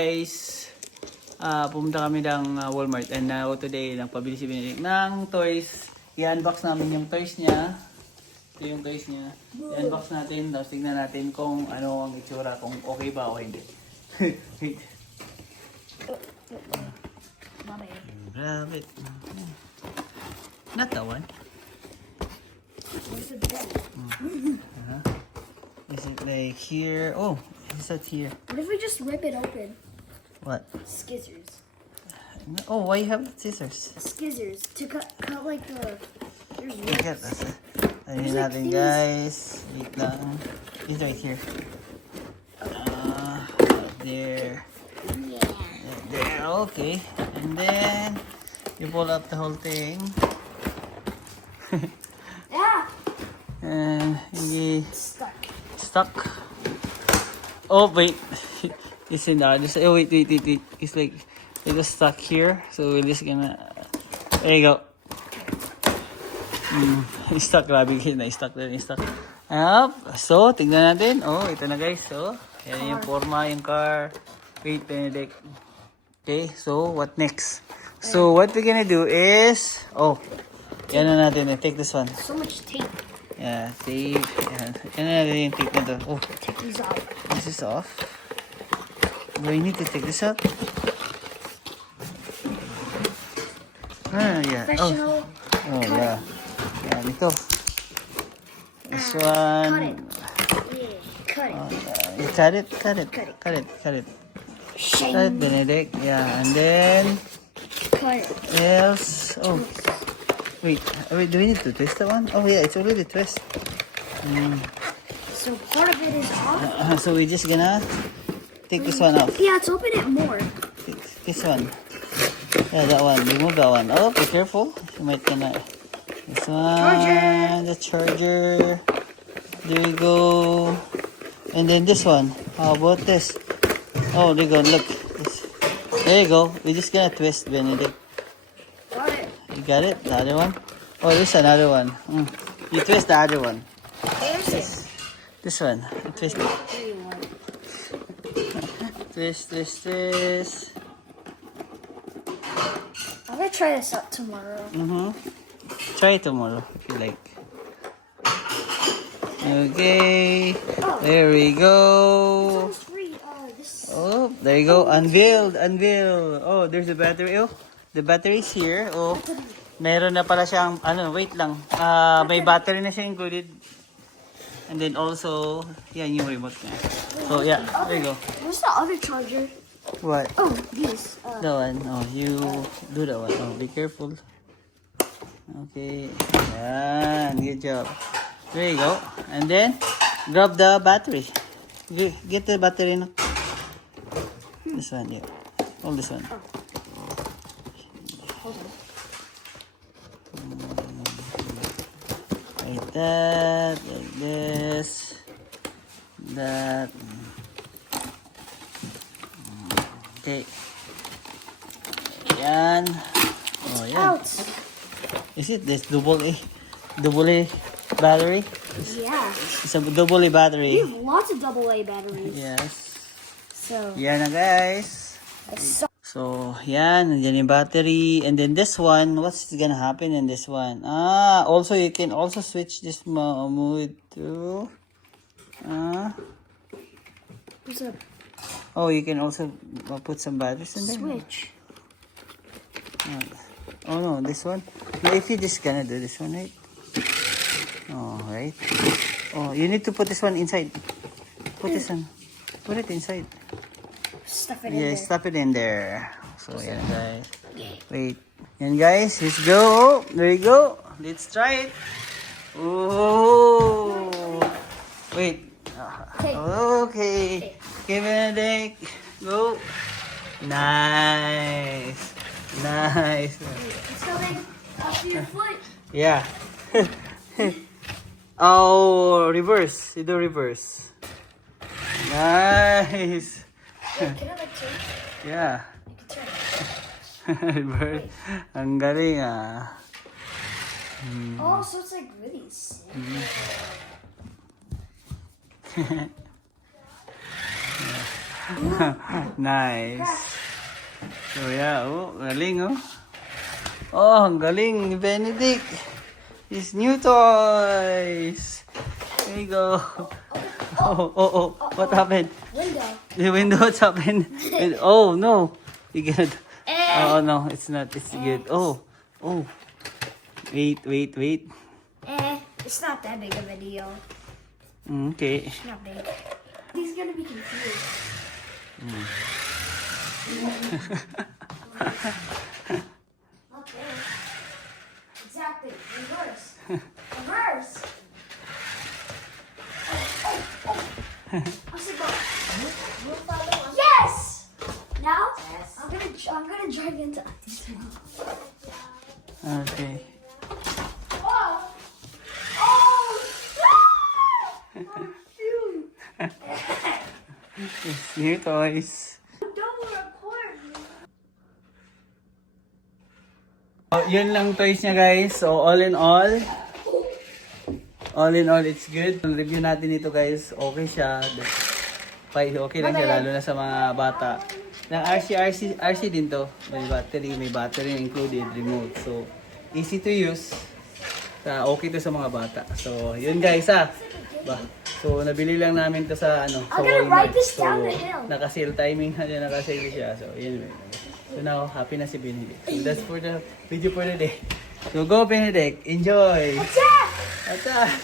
guys, pumunta kami ng Walmart and now today nagpabili si Benedict ng toys. I-unbox namin yung toys niya. Ito yung toys niya. I-unbox natin, tapos tingnan natin kung ano ang itsura, kung okay ba o hindi. Grabe. Not that one. Where's the bed? Is it like here? Oh, is that here? What if we just rip it open? What? Skizzers. Oh, why you have scissors? Skizzers. To cut like the... There's Look at rips. that. Ayun natin guys. Wait lang. It's right here. There. Yeah. There. Okay. And then, you pull up the whole thing. Ah! And you Stuck. stuck. Oh, wait. It's in the other side. Oh, wait. It's like, it was stuck here. So, we're just gonna, there you go. It's stuck. Grabe kayo na. Stuck na. Stuck. Up. So, tignan natin. Oh, ito na guys. So, yan yung forma, yung car. Wait, Benedict. Okay, so, what next? So, what we're gonna do is, oh, yan na natin. Take this one. So much tape. Yeah, tape. Yan na natin yung tape na to. Oh, Take these out. this is off. Do I need to take this out? Yeah. Professional. Oh, yeah. Yan, ito. This one. Cut it. Yeah, cut it. You cut it? Cut it. Cut it. Cut it. Cut it. Shame. Cut it, Benedict. Yeah, and then, Cut it. else. Oh, wait. Do we need to twist that one? Oh, yeah, it's already twist. So part of it is off. So we're just gonna take this one off. Yeah, let's open it more. Take this one. Yeah, that one. Remove that one. Oh, be careful. You might gonna. This one. Charger. The charger. There you go. And then this one. How about this? Oh, there you go. Look. There you go. We're just gonna twist, Benedict. Got it. You got it? The other one? Oh, there's another one. You twist the other one. Where's it? This one. You twist it. There you are. Twist. I'm gonna try this out tomorrow. Try it tomorrow if you like. Okay. There we It's go. almost free. This. Oh, there you go. Unveiled. Oh, there's the battery. Oh, the battery's here. Oh, meron na pala siyang, wait lang. May battery na siya included. And then also, yan yung remote niya. So, yeah, there you go. Where's the other charger? What? Oh, these. That one. Oh, you do that one. Oh, be careful. Okay. Yan. Good job. There you go. And then, grab the battery. Get the battery. No? This one, yeah. Hold this one. Hold on. Like that. Like this. That. Okay. Yan. Oh, yan. Out. Is it this double A battery? Yeah. It's a double A We battery. have lots of AA batteries. Yes. So Yan na guys. that's so So, yan. Nandiyan yung battery. And then this one, what's gonna happen in this one? Also you can also switch this mode to... there's a Oh, you can also put some batteries in there. switch. Oh no, this one. No, if you just gonna do this one, right? Oh, right. Oh, you need to put this one inside. Put this one. Put it inside. Stuff it in Yeah, there. stuff it in there. So, yan guys. Wait. Yan guys, let's go. Oh, there you go. Let's try it. Oh. Wait. Okay. Okay. Okay, Benedict. Go. Nice. It's coming up to your foot. Yeah. Oh, reverse. You do reverse. Nice. Wait, can I like take? Yeah. You can turn it. Reverse. Ang galing Oh, so it's like really simple. Nice. So yeah, oh, galing oh. Oh, ang galing ni Benedict. His new toys. There you go. Oh, what happened? Window. The window, what's happened? Oh, no. You get. Oh, no, it's not. It's good. Oh. Wait. It's not that big of a deal. Okay. It's not big. He's gonna be confused. Okay. Exactly. Reverse. Reverse. Yes. Now I'm gonna drive into Auntie's house. Okay. Oh. It's new toys. Don't record me. Oh, yun lang toys niya guys. So all in all, it's good. Ang review natin ito guys, okay siya. Okay lang siya lalo na sa mga bata. Ng RC din to. May battery included, remote. So easy to use. Okay to sa mga bata. So yun guys So nabili lang namin to sa sa Walmart. So naka-sale timing na naka-sale siya. So yun. So now happy na si Benedict. So that's for the video for today. So go Benedict, enjoy. Attack! Attack!